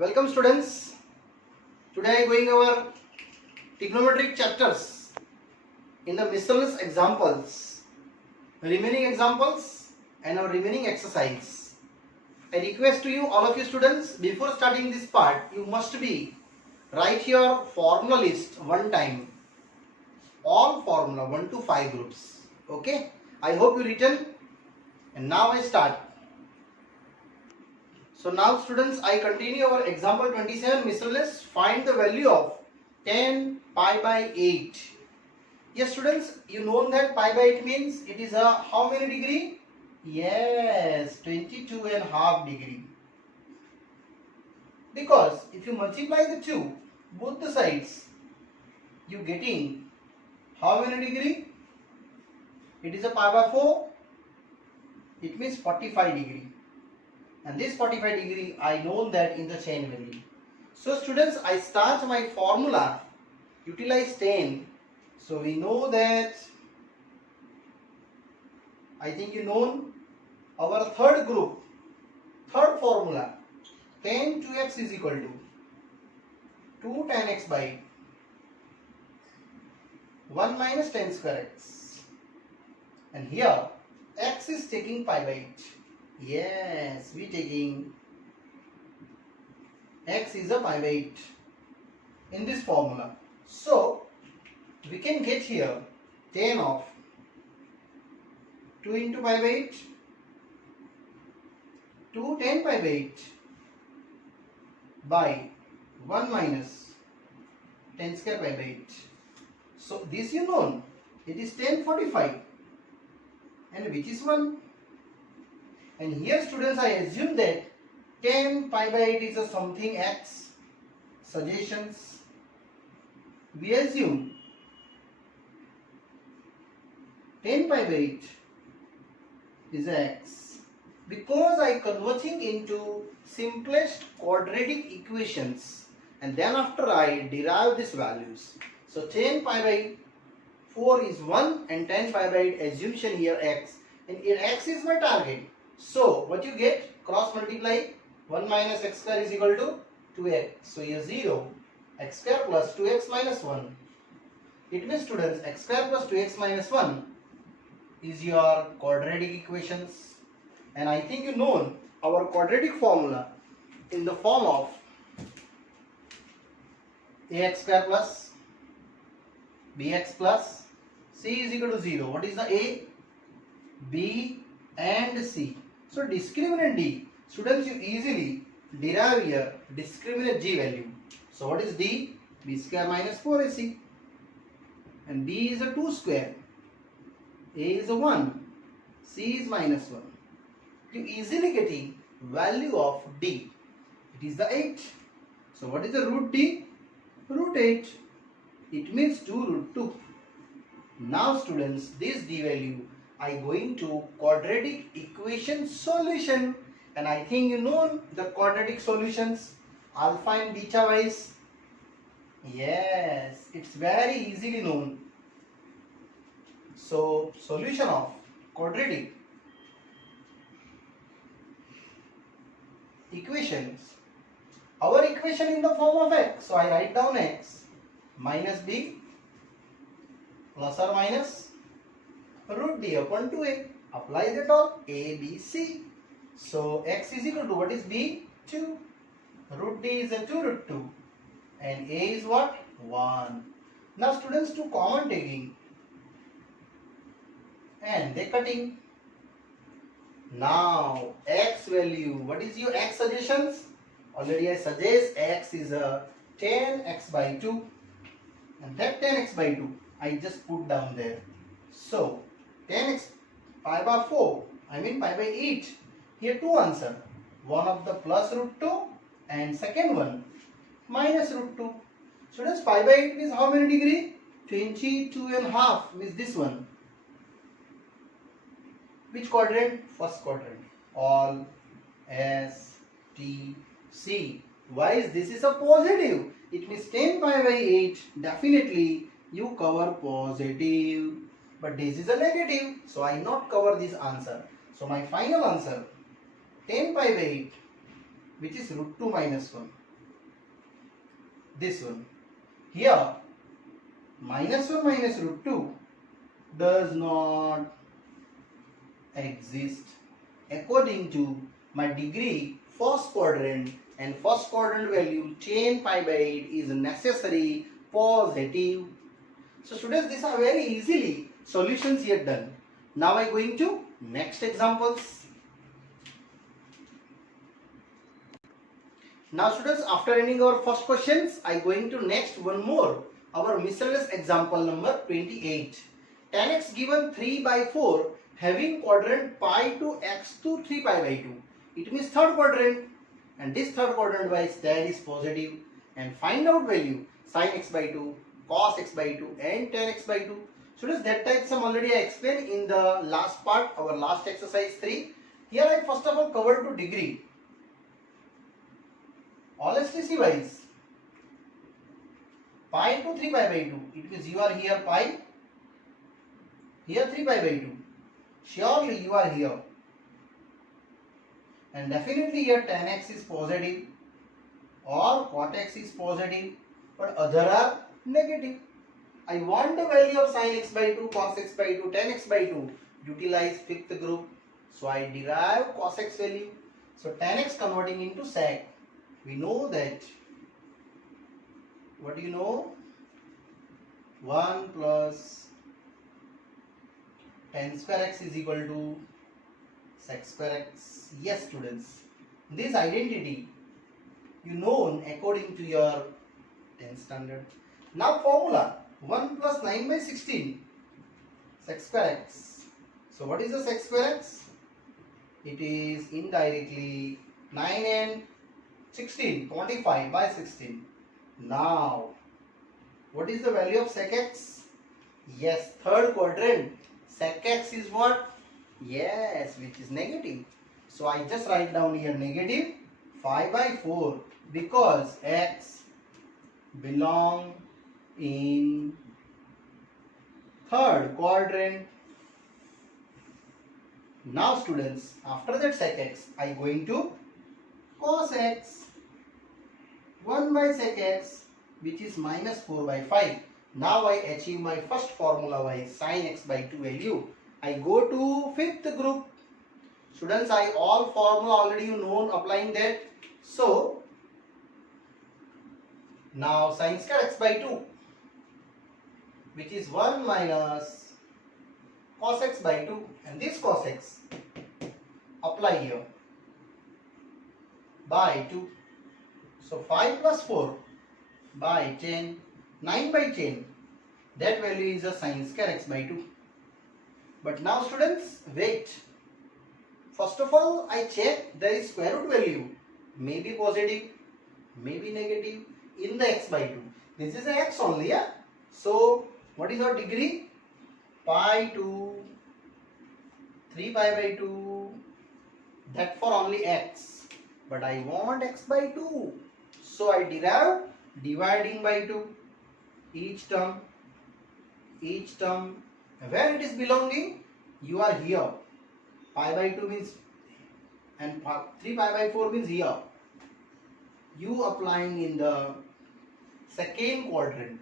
Welcome students. Today I am going over trigonometric chapters in the miscellaneous examples, remaining examples and our remaining exercise. I request to you, all of you students, before starting this part, you must be write your formula list one time. All formula 1 to 5 groups. Okay. I hope you written. And now I start. So now students, I continue our example 27 miscellaneous. Find the value of 10 pi by 8. Yes students, you know that pi by 8 means it is a how many degree? Yes, 22.5 degree. Because if you multiply the two, both the sides, you getting how many degree? It is a pi by 4. It means 45 degree. And this 45 degree I know that in the chain value. So students, I start my formula, utilize 10. So we know that, I think you know our third group, third formula, tan 2x is equal to 2 tan x by 1 minus tan square x. And here x is taking pi by 8. Yes, we taking x is a pi by 8 in this formula. So we can get here tan of 2 into pi by 8, 2 tan pi by 8 by 1 minus tan square pi by 8. So this you know, it is tan 45 and which is 1. And here students, I assume that tan pi by 8 is a something x. Suggestions. We assume tan pi by 8 is x. Because I converting into simplest quadratic equations. And then after I derive these values. So tan pi by 4 is 1 and tan pi by 8 assumption here x. And here x is my target. So what you get, cross multiply 1 minus x square is equal to 2x. So here 0, x square plus 2x minus 1. It means students, x square plus 2x minus 1 is your quadratic equations. And I think you know our quadratic formula in the form of ax square plus bx plus c is equal to 0. What is the a, b and c? So discriminant d, students, you easily derive here discriminant g value. So what is d? B square minus 4ac. And b is a 2 square. A is a 1. C is minus 1. You easily getting value of d. It is the 8. So what is the root d? Root 8. It means 2 root 2. Now students, this d value I going to quadratic equation solution, and I think you know the quadratic solutions, alpha and beta wise. Yes, it's very easily known. So solution of quadratic equations, our equation in the form of x. So I write down x minus b plus or minus root d upon 2a. Apply that all a, b, c. So x is equal to what is b? 2. Root d is a 2 root 2. And a is what? 1. Now students, to common taking. And they cutting. Now x value. What is your x suggestions? Already I suggest x is a 10x by 2. And that 10x by 2 I just put down there. So 10x pi by 4, I mean pi by 8. Here two answer. One of the plus root 2 and second one minus root 2. Students, pi by 8 means how many degree? 22.5 means this one. Which quadrant? First quadrant. All S, T, C. Why is this is a positive? It means 10 pi by 8. Definitely you cover positive. But this is a negative, so I not cover this answer. So my final answer 10 pi by 8, which is root 2 minus 1. this one. Here minus 1 minus root 2 does not exist. According to my degree, first quadrant and first quadrant value 10 pi by 8 is necessary positive. So students, these are very easily solutions here done. Now I going to next examples. Now students, after ending our first questions, I going to next one more. Our miscellaneous example number 28. Tan x given 3 by 4 having quadrant pi to x to 3 pi by 2. It means third quadrant, and this third quadrant wise tan is positive, and find out value sin x by 2, cos x by 2 and tan x by 2. Students, that type sum already I explained in the last part, our last exercise 3. Here I first of all covered to degree. All STC wise, pi to 3 pi by 2. It means you are here pi, here 3 pi by 2. Surely you are here. And definitely here tan x is positive or cot x is positive, but other are negative. I want the value of sin x by 2, cos x by 2, tan x by 2. Utilize fifth group. So I derive cos x value. So tan x converting into sec. We know that. What do you know? 1 plus tan square x is equal to sec square x. Yes students, this identity you know according to your 10th standard. Now formula 1 plus 9 by 16 sec square x. So what is the sec square x? It is indirectly 9 and 16, 25 by 16. Now what is the value of sec x? Yes, third quadrant. Sec x is what? Yes, which is negative. So I just write down here negative 5 by 4 because x belong in third quadrant. Now students, after that sec x, I going to cos x. 1 by sec x, which is minus 4 by 5. Now I achieve my first formula by sin x by 2 value. I go to fifth group. Students, I all formula already you know applying that. So now sin square x by 2, which is 1 minus cos x by 2, and this cos x apply here by 2. So 5 plus 4 by 10, 9 by 10, that value is a sin square x by 2. But now students, wait. First of all, I check there is square root value, maybe positive, maybe negative in the x by 2. This is a x only, yeah? So what is our degree? Pi to 3 pi by 2, that for only x. But I want x by 2. So I derive dividing by 2 each term. Where it is belonging? You are here. Pi by 2 means, and 3 pi by 4 means here. You applying in the second quadrant.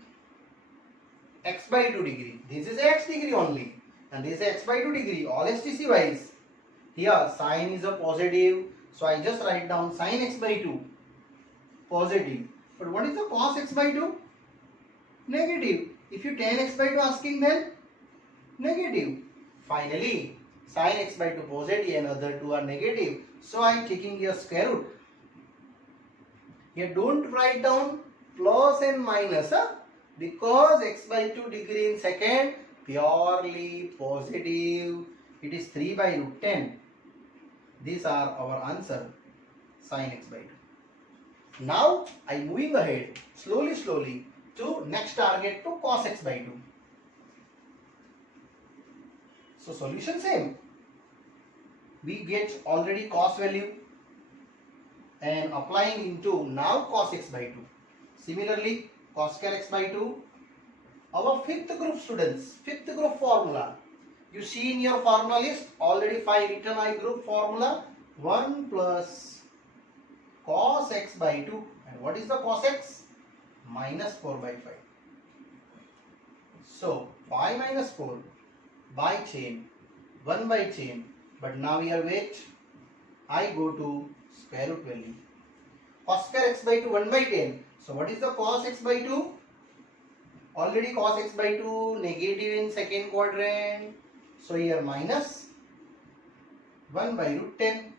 X by 2 degree. This is x degree only. And this is x by 2 degree. All STC wise. Here sin is a positive. So I just write down sin x by 2. Positive. But what is the cos x by 2? Negative. If you tan x by 2 asking, then negative. Finally, sin x by 2 positive and other two are negative. So I am taking your square root. Here don't write down plus and minus, because x by 2 degree in second purely positive. It is 3 by root 10. These are our answer, sin x by 2. Now I am moving ahead slowly to next target, to cos x by 2. So solution same. We get already cos value and applying into now cos x by 2. Similarly, cos square x by 2. Our fifth group students, fifth group formula. You see in your formula list already 5 written I group formula. 1 plus cos x by 2. And what is the cos x? minus 4 by 5. So 5 minus 4 by chain, 1 by chain, but now here wait, I go to square root value. Cos square x by 2, 1 by 10. So what is the cos x by 2? Already cos x by 2 negative in second quadrant. So here minus 1 by root 10.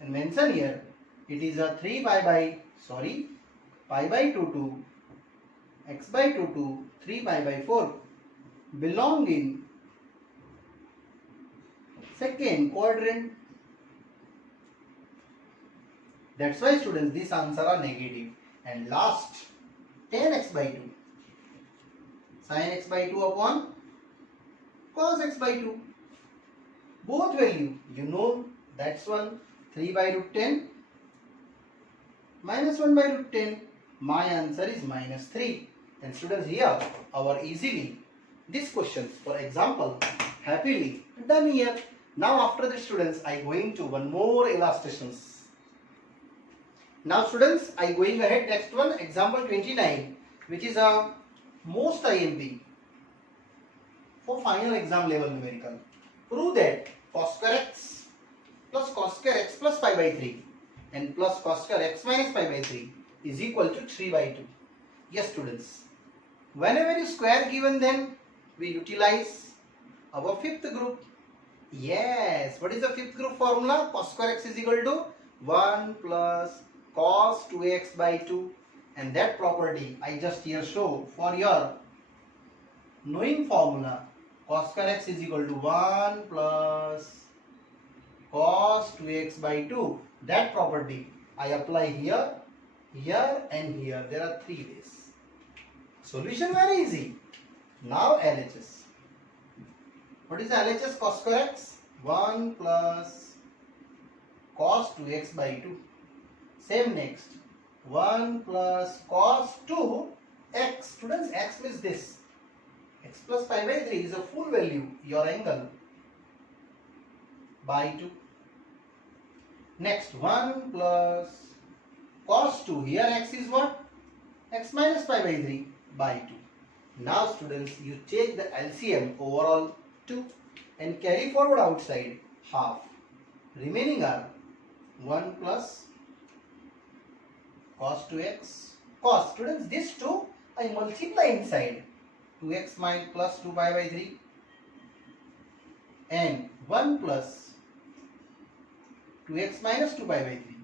And mention here, it is a 3 pi by 2 to x by 2 to 3 pi by 4 belong in second quadrant. That's why students, these answers are negative. And last, tan x by 2, sin x by 2 upon cos x by 2. Both value, you know, that's one, 3 by root 10 minus 1 by root 10. My answer is minus 3. And students, here, our easily, these questions, for example, happily done here. Now after this students, I going to one more illustrations. Now students, I going ahead next one, example 29, which is a most IMP for final exam level numerical. Prove that cos square x plus cos square x plus pi by 3 and plus cos square x minus pi by 3 is equal to 3 by 2. Yes students, whenever you square given them, we utilize our fifth group. Yes, what is the fifth group formula? Cos square x is equal to 1 plus cos 2x by 2, and that property I just here show for your knowing formula. Cos square x is equal to 1 plus cos 2x by 2. That property I apply here, here and here. There are 3 ways. Solution very easy. Now LHS. What is LHS? Cos square x? 1 plus cos 2x by 2. Same next. 1 plus cos 2x. Students, x means this. X plus pi by 3 is a full value, your angle, by 2. Next, 1 plus cos 2. Here x is what? X minus pi by 3 by 2. Now students, you take the LCM overall 2 and carry forward outside half. Remaining are 1 plus cos 2x. Cos, students, this 2 I multiply inside. 2x minus plus 2 pi by 3 and 1 plus 2x minus 2 pi by 3.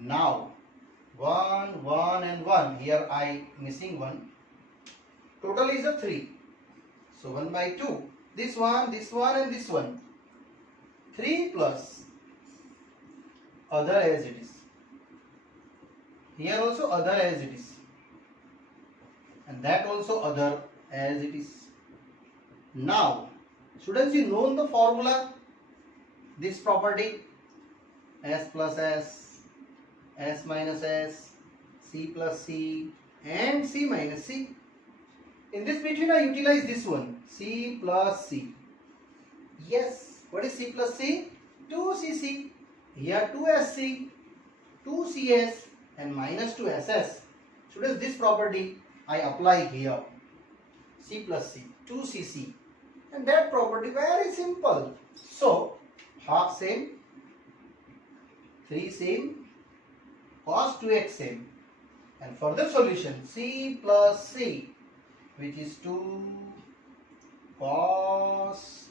Now 1, 1 and 1. Here I missing 1. Total is a 3. So 1 by 2. This one and this one. 3 plus other as it is. Here also other as it is. And that also other as it is. Now, students, you know the formula, this property, s plus s minus s, c plus c and c minus c. In this between I utilize this one, c plus c. Yes, what is c plus c? 2cc. Here 2sc, 2cs and minus 2ss. Students, this property I apply here, c plus c, 2cc, and that property very simple. So half same, 3 same, cos 2x same, and further solution c plus c, which is 2 cos,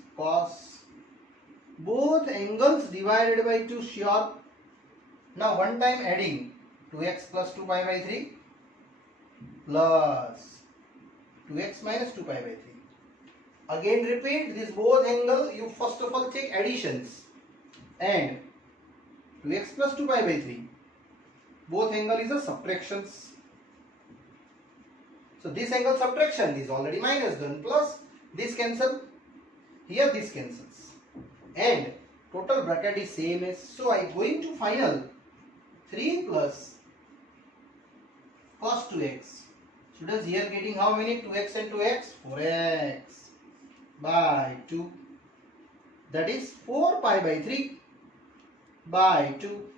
both angles divided by 2 sure. Now one time adding 2x plus 2 pi by 3 plus 2x minus 2 pi by 3. Again repeat this both angle, you first of all take additions, and 2x plus 2 pi by 3. Both angle is a subtractions. So this angle subtraction is already minus done, plus this cancel, here this cancels, and total bracket is same as, so I going to final 3 plus cos 2x. Students, here getting how many? 2x and 2x? 4x by 2. That is 4 pi by 3 by 2.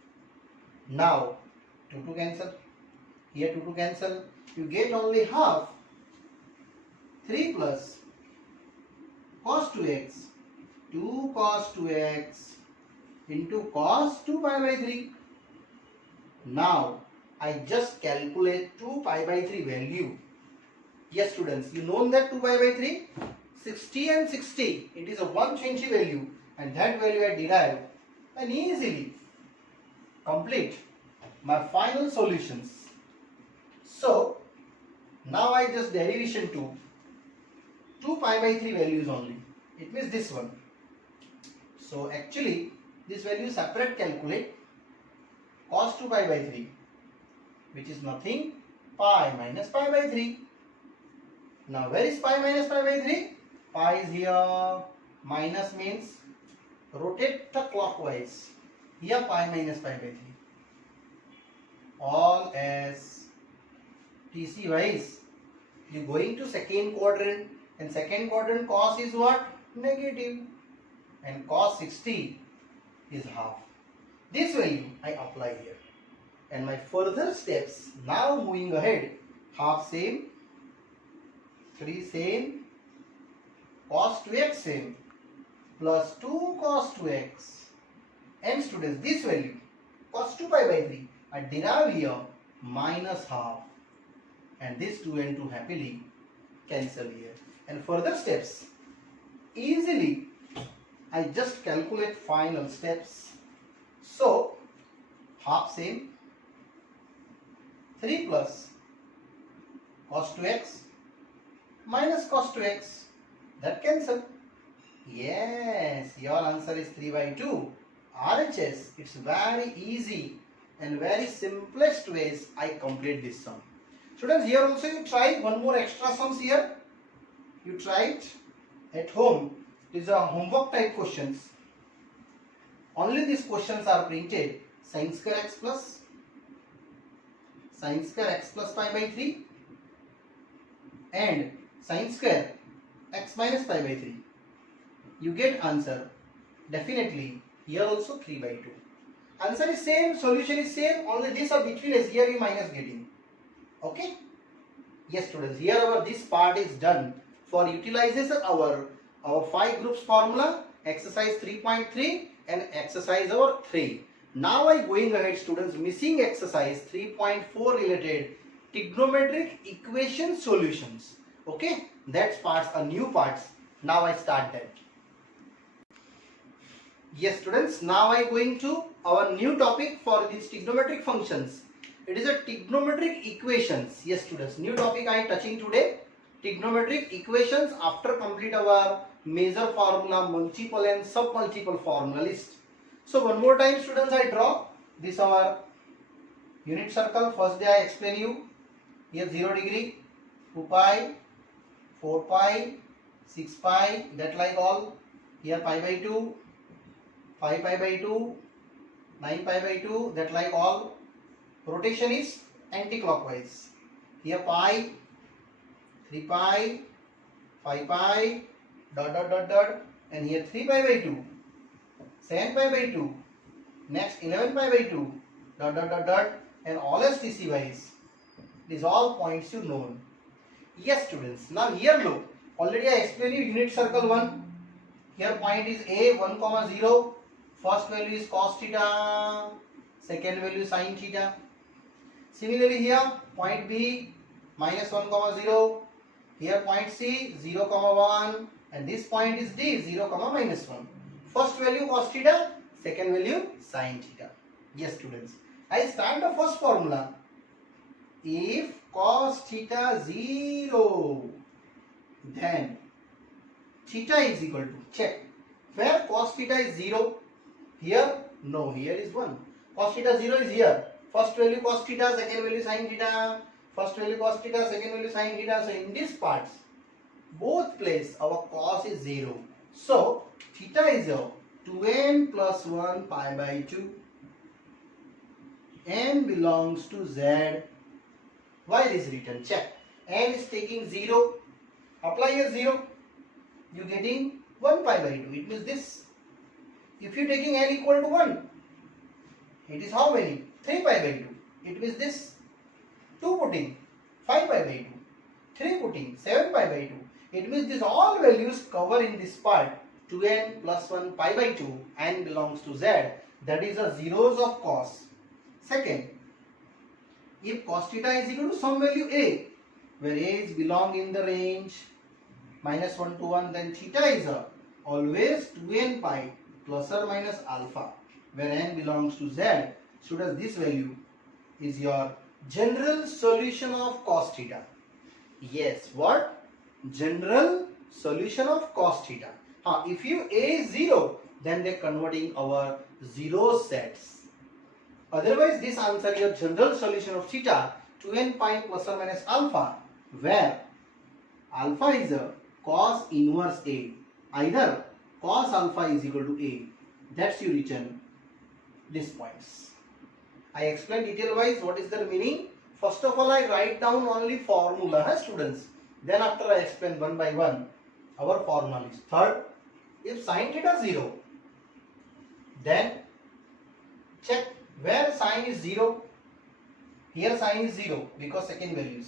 Now 2 to cancel. Here 2 to cancel. You get only half. 3 plus cos 2x. 2 cos 2x into cos 2 pi by 3. Now I just calculate 2 pi by 3 value. Yes students, you know that 2 pi by 3? 60 and 60. It is a 120 value, and that value I derive and easily complete my final solutions. So now I just derivation to 2 pi by 3 values only. It means this one. So actually this value separate calculate cos 2 pi by 3, which is nothing pi minus pi by 3. Now where is pi minus pi by 3? Pi is here. Minus means rotate the clockwise. Here pi minus pi by 3. All as TC wise, you going to second quadrant, and second quadrant cos is what? Negative. And cos 60 is half. This value I apply here. And my further steps, now moving ahead, half same, 3 same, cos 2x same, plus 2 cos 2x. And students, this value, cos 2 pi by 3, I derive here minus half. And this 2 and 2 happily cancel here. And further steps, easily I just calculate final steps. So half same, 3 plus cos 2x minus cos 2x, that cancel. Yes, your answer is 3 by 2. RHS, it's very easy and very simplest ways I complete this sum. Students, here also you try one more extra sums here. You try it at home. These are homework type questions. Only these questions are printed. Sin square x plus pi by 3 and sin square x minus pi by 3. You get answer. Definitely here also 3 by 2. Answer is same, solution is same, only this are between is here you minus getting. Okay? Yes students, here this part is done for utilization our 5 groups formula, exercise 3.3 and exercise 3. Now I going ahead students, missing exercise 3.4 related trigonometric equation solutions. Okay, that's parts are new parts. Now I start that. Yes students, now I going to our new topic for these trigonometric functions. It is a trigonometric equations. Yes students, new topic I am touching today. Trigonometric equations after complete our major formula, multiple and submultiple formula list. So one more time students, I draw this our unit circle. First day I explain you. Here 0 degree, 2 pi, 4 pi, 6 pi, that like all. Here pi by 2, 5 pi by 2, 9 pi by 2, that like all. Rotation is anti-clockwise. Here pi, 3 pi, 5 pi, dot dot dot dot, and here 3 pi by 2, 7 pi by 2, next 11 pi by 2, dot dot dot dot, and all as TC wise. These all points you know. Yes students, now here look, already I explained you unit circle 1. Here point is A, 1 comma 0. First value is cos theta, second value is sin theta. Similarly here point B, minus 1 comma 0. Here point C, 0 comma 1, and this point is D, 0 comma minus 1. First value cos theta, second value sin theta. Yes students, I start the first formula. If cos theta 0, then theta is equal to, check, where cos theta is 0, here, no, here is 1. Cos theta 0 is here. First value cos theta, second value sin theta. First value cos theta, second value sin theta. So in these parts, both place our cos is 0. So theta is 2n plus 1 pi by 2. N belongs to Z. Why this written? Check. N is taking 0. Apply here 0. You getting 1 pi by 2. It means this. If you taking n equal to 1, it is how many? 3 pi by 2. It means this. 2 putting 5 pi by 2, 3 putting 7 pi by 2. It means these all values cover in this part 2n plus 1 pi by 2 n belongs to z. That is the zeros of cos. Second, if cos theta is equal to some value a, where a is belong in the range minus 1 to 1, then theta is always 2n pi plus or minus alpha, where n belongs to z. So does this value is your general solution of cos theta. Yes, what? General solution of cos theta. If you a is 0, then they are converting our zero sets. Otherwise, this answer is your general solution of theta 2n pi plus or minus alpha, where alpha is a cos inverse a. Either cos alpha is equal to a. That's you written these points. I explain detail wise what is their meaning. First of all, I write down only formula, students. Then after I explain one by one our formula is. Third, if sin theta 0, then check where sin is 0. Here sin is 0 because second values.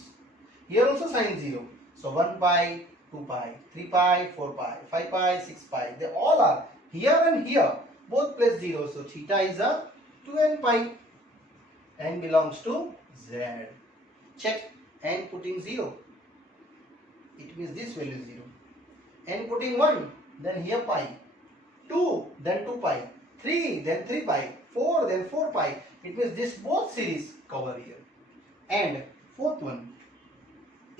Here also sin is 0. So 1 pi, 2 pi, 3 pi, 4 pi, 5 pi, 6 pi. They all are here and here. Both place 0. So theta is a 2n pi. N belongs to z. Check n putting 0. It means this value is 0. N putting 1. Then here pi. 2. Then 2 pi. 3. Then 3 pi. 4. Then 4 pi. It means this both series cover here. And fourth one.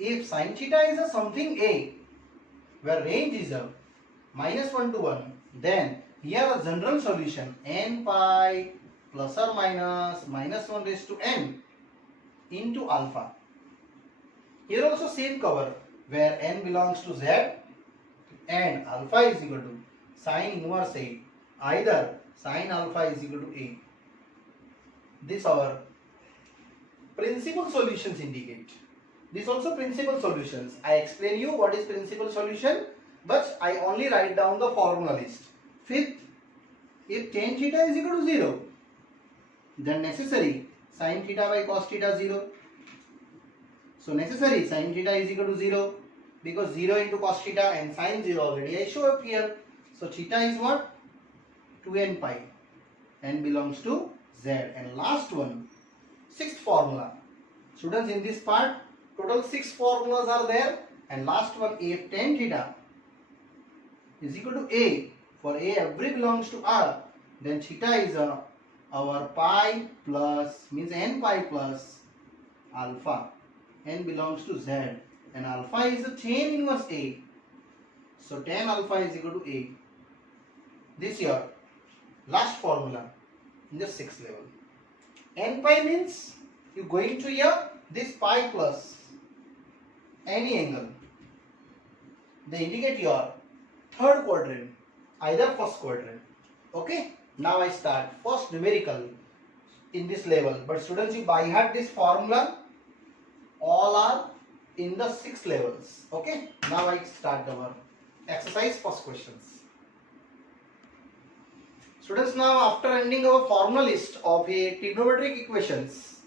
If sin theta is a something a, where range is a minus 1 to 1, then here a general solution n pi plus or minus 1 raised to n into alpha. Here also same cover, where n belongs to z and alpha is equal to sin inverse a. Either sin alpha is equal to a. This our principal solutions indicate. This also principal solutions. I explain you what is principal solution, but I only write down the formula list. Fifth, if tan theta is equal to 0, then necessary sin theta by cos theta 0. So necessary sin theta is equal to 0, because 0 into cos theta and sin 0 already I show up here. So theta is what? 2n pi. N belongs to z. And last one, sixth formula. Students, in this part total 6 formulas are there, and last one, if tan theta is equal to a, for a every belongs to r, then theta is our pi plus, means n pi plus alpha. N belongs to z, and alpha is a tan inverse a. So tan alpha is equal to a. This your last formula in the 6th level. N pi means you going to here this pi plus any angle. They indicate your third quadrant, either first quadrant. Okay. Now I start first numerical in this level. But students, you by heart this formula. All are in the 6 levels. Okay. Now I start our exercise first questions. Students, now after ending our formula list of a trigonometric equations,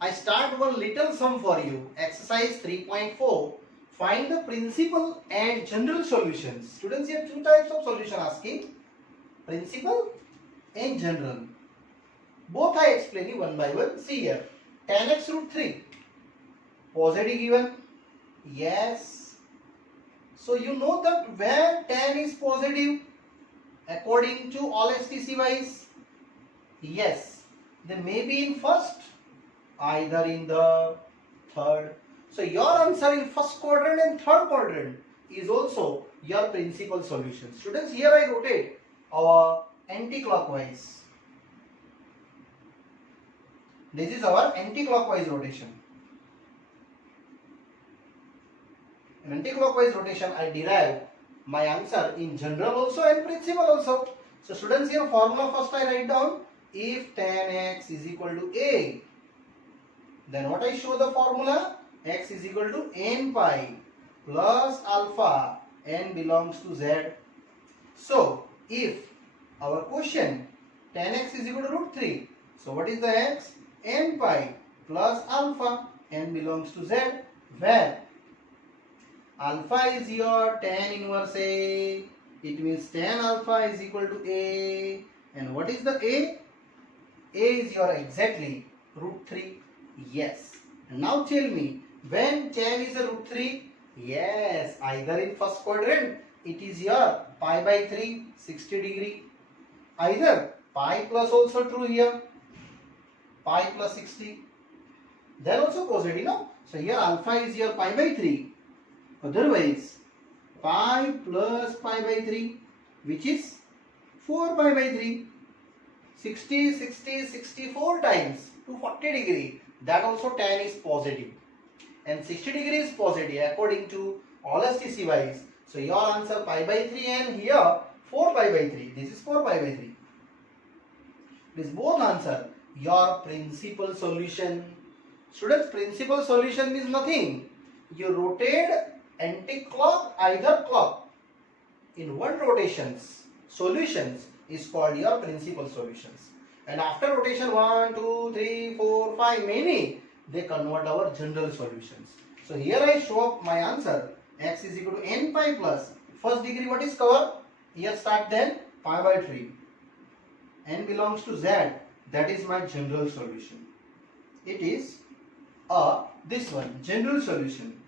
I start one little sum for you. Exercise 3.4. Find the principal and general solutions. Students, here 2 types of solution asking. Principal and general. Both I explain you one by one. See here. Tan x root 3. Positive given. Yes. So you know that where tan is positive according to all STC wise. Yes. They may be in first, either in the third. So your answer in first quadrant and third quadrant is also your principal solution. Students, here I rotate our anti-clockwise. This is our anti-clockwise rotation. In anti-clockwise rotation, I derive my answer in general also and principal also. So students, here formula first I write down. If tan x is equal to a, then what I show the formula? X is equal to n pi plus alpha. N belongs to z. So if our question tan x is equal to root 3, so what is the x? N pi plus alpha. n belongs to z, where alpha is your tan inverse A. It means tan alpha is equal to A. And what is the A? A is your exactly root 3. Yes. And now tell me, when tan is a root 3? Yes, either in first quadrant, it is your pi by 3, 60 degree. Either pi plus also true here, pi plus 60. Then also positive, no? So here alpha is your pi by 3. Otherwise, pi plus pi by 3, which is 4 pi by 3. 60, 60, 64 times to 40 degree. That also tan is positive. And 60 degree is positive according to elasticity wise. So your answer pi by 3 and here 4 pi by 3. This is 4 pi by 3. This both answer your principal solution. Students, principal solution means nothing. You rotate anti-clock, either clock. In one rotations, solutions is called your principal solutions. And after rotation 1, 2, 3, 4, 5, many, they convert our general solutions. So here I show up my answer. X is equal to n pi plus. First degree what is cover? Here start then pi by 3. N belongs to z. That is my general solution. It is this one, general solution.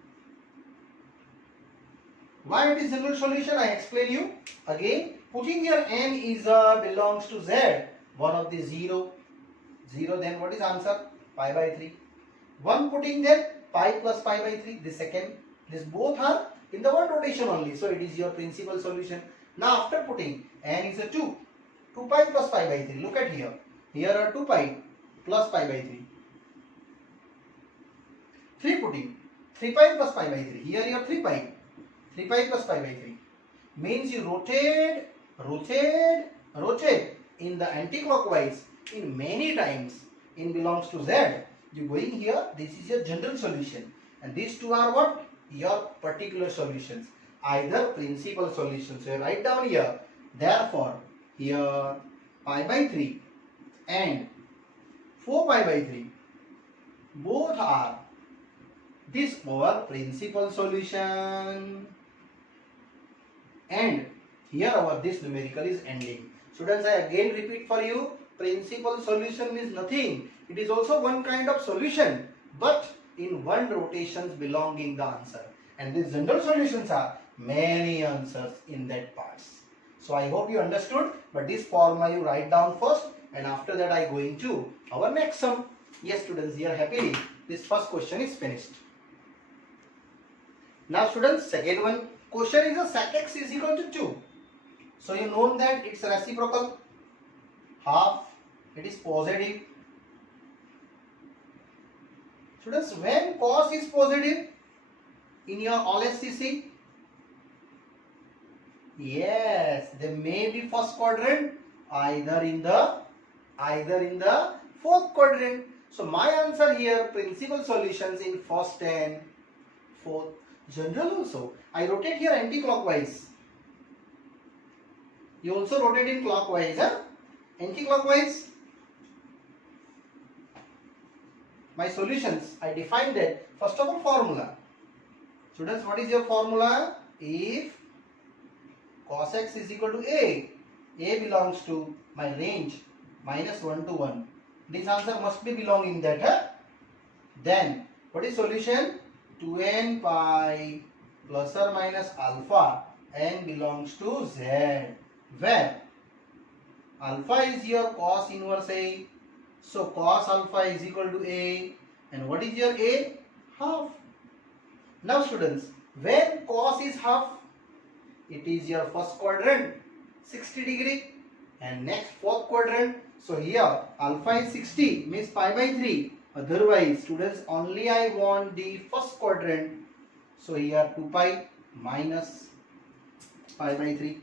Why it is general solution? I explain you again. Putting here n is belongs to z. One of the 0. Then what is answer? Pi by 3. One putting there pi plus pi by 3. The second. This both are in the one rotation only. So it is your principal solution. Now after putting n is a 2. 2 pi plus pi by 3. Look at here. Here are 2 pi plus pi by 3. 3 putting 3 pi plus pi by 3. Here you have 3 pi. 3 pi plus pi by 3. Means you rotate in the anti-clockwise in many times. In belongs to z. You going here. This is your general solution. And these two are what? Your particular solutions. Either principal solutions. So you write down here. Therefore, here pi by 3 and 4 pi by 3 both are this our principal solution. And here our this numerical is ending. Students, I again repeat for you, principal solution means nothing. It is also one kind of solution, but in one rotations belonging the answer. And these general solutions are many answers in that parts. So I hope you understood, but this formula you write down first, and after that I going to our next sum. Yes students, here happily this first question is finished. Now students, second one question is a sec x is equal to 2. So you know that it's reciprocal, half, it is positive. Students, when cos is positive in your LSCC, yes, there may be first quadrant, either in the fourth quadrant. So my answer here, principal solutions in first and fourth. General also, I rotate here anti-clockwise. You also rotate in clockwise, anti-clockwise. My solutions, I defined that. First of all, formula. Students, what is your formula? If cos x is equal to A belongs to my range -1 to 1. This answer must be belonging that. Then, what is solution? 2n pi plus or minus alpha n belongs to z, where alpha is your cos inverse A. So cos alpha is equal to A, and what is your A? Half. Now students, when cos is half, it is your first quadrant 60 degree, and next fourth quadrant. So here alpha is 60 means pi by 3. Otherwise students, only I want the first quadrant. So here 2 pi minus pi by 3.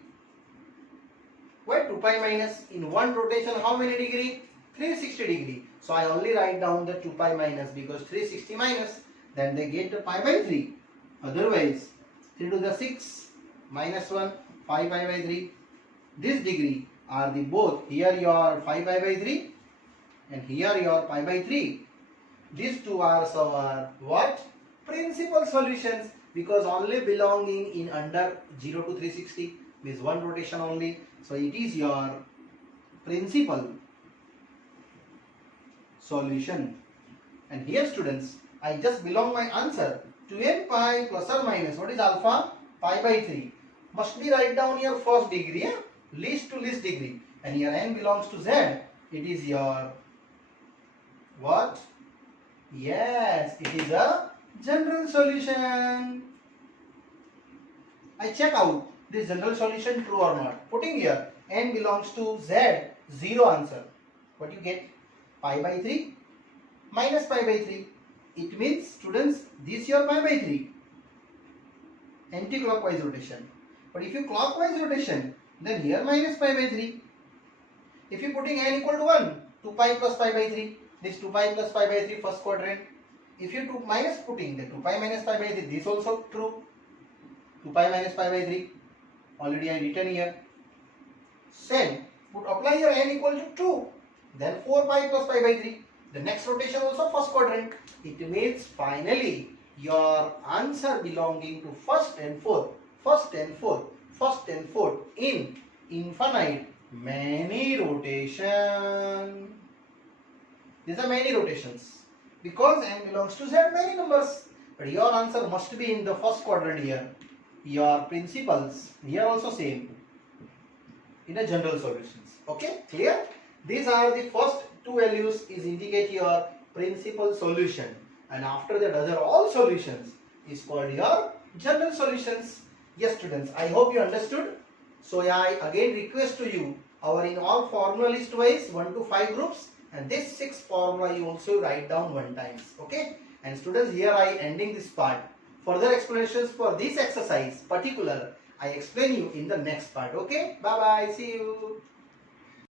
Why 2 pi minus? In one rotation how many degree? 360 degree. So I only write down the 2 pi minus, because 360 minus, then they get the pi by 3. Otherwise 3 to the 6 minus 1, 5 pi by 3. This degree are the both. Here your 5 pi by 3 and here your pi by 3. These two are our what? Principal solutions, because only belonging in under 0 to 360 means one rotation only. So it is your principal solution. And here students, I just belong my answer to n pi plus or minus. What is alpha? Pi by 3. Must be write down your first degree, yeah? Least to least degree. And here n belongs to z. It is your what? Yes, it is a general solution. I check out this general solution true or not. Putting here n belongs to z, 0 answer. What you get? Pi by 3 minus pi by 3. It means students, this your pi by 3. Anti-clockwise rotation. But if you clockwise rotation, then here minus pi by 3. If you putting n equal to 1, 2 pi plus pi by 3. This 2 pi plus pi by 3 first quadrant. If you 2 minus putting the 2 pi minus pi by 3, this also true. 2 pi minus pi by 3. Already I written here. Same. Put apply your n equal to 2. Then 4 pi plus pi by 3. The next rotation also first quadrant. It means finally your answer belonging to first and fourth. First and fourth. First and fourth in infinite many rotation. These are many rotations. Because n belongs to z, many numbers. But your answer must be in the first quadrant here. Your principles here also same. In a general solutions. Okay, clear? These are the first two values is indicate your principal solution, and after that other all solutions is called your general solutions. Yes students, I hope you understood. So I again request to you, our in all formula list wise 1 to 5 groups, and this 6 formula you also write down one times. Okay, and students, here I ending this part. Further explanations for this exercise particular I explain you in the next part. Okay, bye bye, see you.